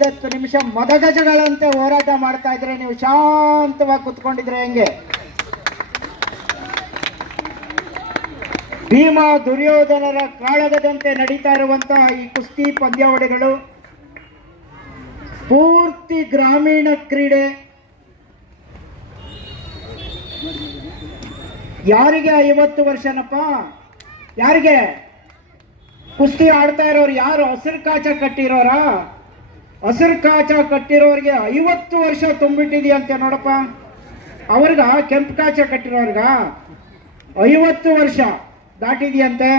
10 ನಿಮಿಷ ಮದಗಜಗಳಂತೆ ಹೋರಾಟ ಮಾಡ್ತಾ ಇದ್ರೆ ನೀವು ಶಾಂತವಾಗಿ ಕುತ್ಕೊಂಡಿದ್ರೆ ಹೆಂಗೆ? ಭೀಮ ದುರ್ಯೋಧನರ ಕಾಳಗದಂತೆ ನಡೀತಾ ಇರುವಂತಹ ಈ ಕುಸ್ತಿ ಪಂದ್ಯಾವಳಿಗಳು ಪೂರ್ತಿ ಗ್ರಾಮೀಣ ಕ್ರೀಡೆ. ಯಾರಿಗೆ 50 ವರ್ಷನಪ್ಪ? ಯಾರಿಗೆ ಕುಸ್ತಿ ಆಡ್ತಾ ಇರೋರು ಯಾರು? ಹಸಿರು ಕಾಚ ಕಟ್ಟಿರೋರ? ಹಸಿರು ಕಾಚ ಕಟ್ಟಿರೋರಿಗೆ 50 ವರ್ಷ ತುಂಬಿಟ್ಟಿದೆಯಂತೆ ನೋಡಪ್ಪ. ಅವ್ರಿಗ ಕೆಂಪು ಕಾಚ ಕಟ್ಟಿರೋರ್ಗ 50 ವರ್ಷ ದಾಟಿದೆಯಂತೆ.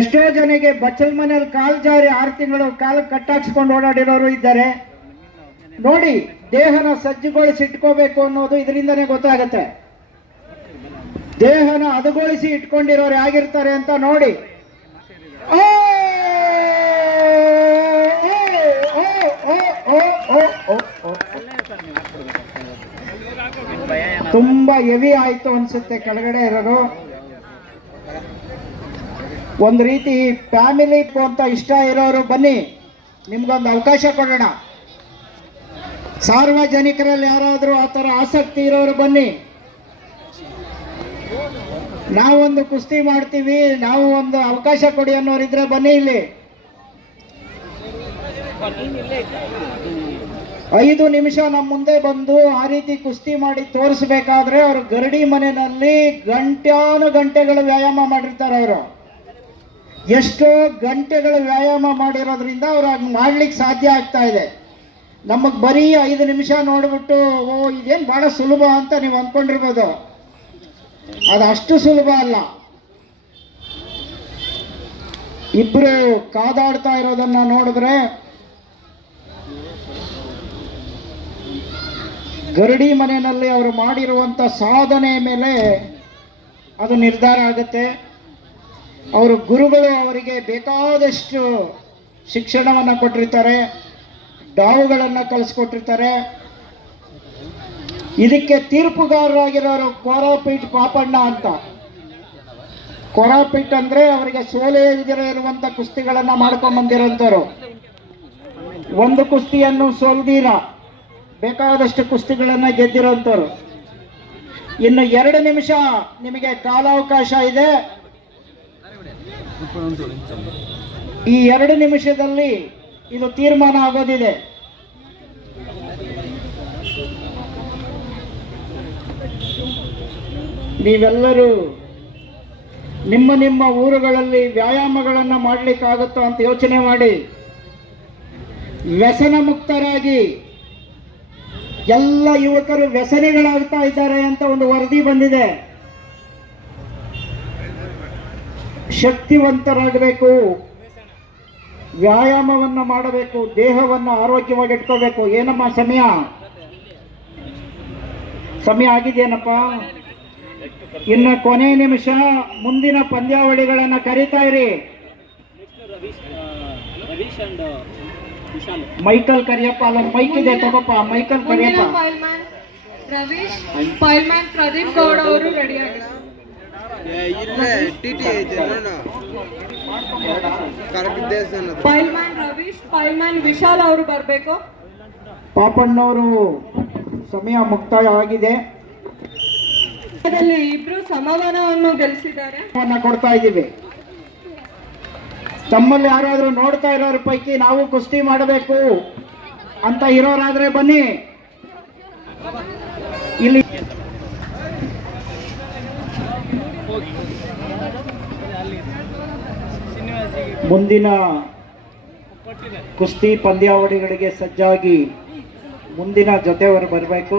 ಎಷ್ಟೋ ಜನಗೆ ಬಚ್ಚಲ್ ಮನೇಲಿ ಕಾಲು ಜಾರಿ 6 ತಿಂಗಳು ಕಾಲು ಕಟ್ಟಾಕ್ಸ್ಕೊಂಡು ಓಡಾಡಿರೋರು ಇದ್ದಾರೆ. ನೋಡಿ, ದೇಹನ ಸಜ್ಜುಗೊಳಿಸಿ ಇಟ್ಕೋಬೇಕು ಅನ್ನೋದು ಇದರಿಂದನೇ ಗೊತ್ತಾಗತ್ತೆ. ದೇಹನ ಹದಗೊಳಿಸಿ ಇಟ್ಕೊಂಡಿರೋರು ಹೇಗಿರ್ತಾರೆ ಅಂತ ನೋಡಿ. ತುಂಬಾ ಹೆವಿ ಆಯ್ತು ಅನ್ಸುತ್ತೆ ಕೆಳಗಡೆ ಇರೋರು. ಒಂದು ರೀತಿ ಫ್ಯಾಮಿಲಿ ಅಂತ ಇಷ್ಟ ಇರೋರು ಬನ್ನಿ, ನಿಮ್ಗೊಂದು ಅವಕಾಶ ಕೊಡೋಣ. ಸಾರ್ವಜನಿಕರಲ್ಲಿ ಯಾರಾದರೂ ಆ ಥರ ಆಸಕ್ತಿ ಇರೋರು ಬನ್ನಿ. ನಾವೊಂದು ಕುಸ್ತಿ ಮಾಡ್ತೀವಿ, ನಾವು ಒಂದು ಅವಕಾಶ ಕೊಡಿ ಅನ್ನೋರಿದ್ರೆ ಬನ್ನಿ ಇಲ್ಲಿ. 5 ನಿಮಿಷ ನಮ್ಮ ಮುಂದೆ ಬಂದು ಆ ರೀತಿ ಕುಸ್ತಿ ಮಾಡಿ ತೋರಿಸ್ಬೇಕಾದ್ರೆ ಅವರು ಗರಡಿ ಮನೆಯಲ್ಲಿ ಗಂಟೆಗಳು ವ್ಯಾಯಾಮ ಮಾಡಿರ್ತಾರೆ. ಅವರು ಎಷ್ಟೋ ಗಂಟೆಗಳು ವ್ಯಾಯಾಮ ಮಾಡಿರೋದ್ರಿಂದ ಅವ್ರು ಹಾಗೆ ಮಾಡ್ಲಿಕ್ಕೆ ಸಾಧ್ಯ ಆಗ್ತಾ ಇದೆ. ನಮಗೆ ಬರೀ 5 ನಿಮಿಷ ನೋಡ್ಬಿಟ್ಟು ಓ ಇದೇನು ಭಾಳ ಸುಲಭ ಅಂತ ನೀವು ಅಂದ್ಕೊಂಡಿರ್ಬೋದು. ಅದು ಅಷ್ಟು ಸುಲಭ ಅಲ್ಲ. ಇಬ್ರು ಕಾದಾಡ್ತಾ ಇರೋದನ್ನ ನೋಡಿದ್ರೆ ಗರಡಿ ಮನೆಯಲ್ಲಿ ಅವರು ಮಾಡಿರುವಂಥ ಸಾಧನೆ ಮೇಲೆ ಅದು ನಿರ್ಧಾರ ಆಗುತ್ತೆ. ಅವರು ಗುರುಗಳು ಅವರಿಗೆ ಬೇಕಾದಷ್ಟು ಶಿಕ್ಷಣವನ್ನು ಕೊಟ್ಟಿರ್ತಾರೆ, ಡಾವುಗಳನ್ನು ಕಲಿಸ್ಕೊಟ್ಟಿರ್ತಾರೆ. ಇದಕ್ಕೆ ತೀರ್ಪುಗಾರರಾಗಿರೋರು ಕೋರಾಪೀಠ್ ಪಾಪಣ್ಣ ಅಂತ. ಕೋರಾಪೀಠ್ ಅಂದರೆ ಅವರಿಗೆ ಸೋಲೆ ಇರುವಂಥ ಕುಸ್ತಿಗಳನ್ನು ಮಾಡ್ಕೊಂಡು ಬಂದಿರೋಂಥವ್ರು. ಒಂದು ಕುಸ್ತಿಯನ್ನು ಸೋಲ್ದೀರ ಬೇಕಾದಷ್ಟು ಕುಸ್ತಿಗಳನ್ನು ಗೆದ್ದಿರೋಂಥವ್ರು. ಇನ್ನು 2 ನಿಮಿಷ ನಿಮಗೆ ಕಾಲಾವಕಾಶ ಇದೆ. ಈ 2 ನಿಮಿಷದಲ್ಲಿ ಇದು ತೀರ್ಮಾನ ಆಗೋದಿದೆ. ನೀವೆಲ್ಲರೂ ನಿಮ್ಮ ನಿಮ್ಮ ಊರುಗಳಲ್ಲಿ ವ್ಯಾಯಾಮಗಳನ್ನು ಮಾಡಲಿಕ್ಕಾಗುತ್ತೋ ಅಂತ ಯೋಚನೆ ಮಾಡಿ. ವ್ಯಸನ ಮುಕ್ತರಾಗಿ. ಎಲ್ಲ ಯುವಕರು ವ್ಯಸನಿಗಳಾಗ್ತಾ ಇದ್ದಾರೆ ಅಂತ ಒಂದು ವರದಿ ಬಂದಿದೆ. ಶಕ್ತಿವಂತರಾಗಬೇಕು, ವ್ಯಾಯಾಮವನ್ನು ಮಾಡಬೇಕು, ದೇಹವನ್ನು ಆರೋಗ್ಯವಾಗಿ ಇಟ್ಕೋಬೇಕು. ಏನಮ್ಮ ಸಮಯ ಆಗಿದೆಯೇನಪ್ಪ? ಇನ್ನು ಕೊನೆ ನಿಮಿಷ. ಮುಂದಿನ ಪಂದ್ಯಾವಳಿಗಳನ್ನು ಕರೀತಾ ಇರಿ. ಮೈಕಲ್ ಕರಿಯಪ್ಪ, ಅಲ್ಲ ಮೈಕ್ ಇದೆ ತಗೋಪ್ಪ. ಮೈಕಲ್ ಕರಿಯಪ್ಪ. ಪೈಲ್ಮ್ಯಾನ್ ಪ್ರದೀಪ್ ಗೌಡ ಅವರು ರೆಡಿ ಆಗಿದೆ. ಪೈಲ್ಮ್ಯಾನ್ ರವೀಶ್, ಪೈಲ್ಮ್ಯಾನ್ ವಿಶಾಲ್ ಅವರು ಬರಬೇಕು. ಪಾಪಣ್ಣವರು ಸಮಯ ಮುಕ್ತಾಯ ಆಗಿದೆ. ಇಬ್ರು ಸಮಾಧಾನವನ್ನು ಗಳಿಸಿದ್ದಾರೆ. ಕೊಡ್ತಾ ಇದ್ದೀವಿ. ತಮ್ಮಲ್ಲಿ ಯಾರಾದರೂ ನೋಡ್ತಾ ಇರೋರ ಪೈಕಿ ನಾವು ಕುಸ್ತಿ ಮಾಡಬೇಕು ಅಂತ ಇರೋರಾದ್ರೆ ಬನ್ನಿ ಇಲ್ಲಿ. ಮುಂದಿನ ಕುಸ್ತಿ ಪಂದ್ಯಾವಳಿಗಳಿಗೆ ಸಜ್ಜಾಗಿ ಮುಂದಿನ ಜೊತೆಯವರು ಬರಬೇಕು.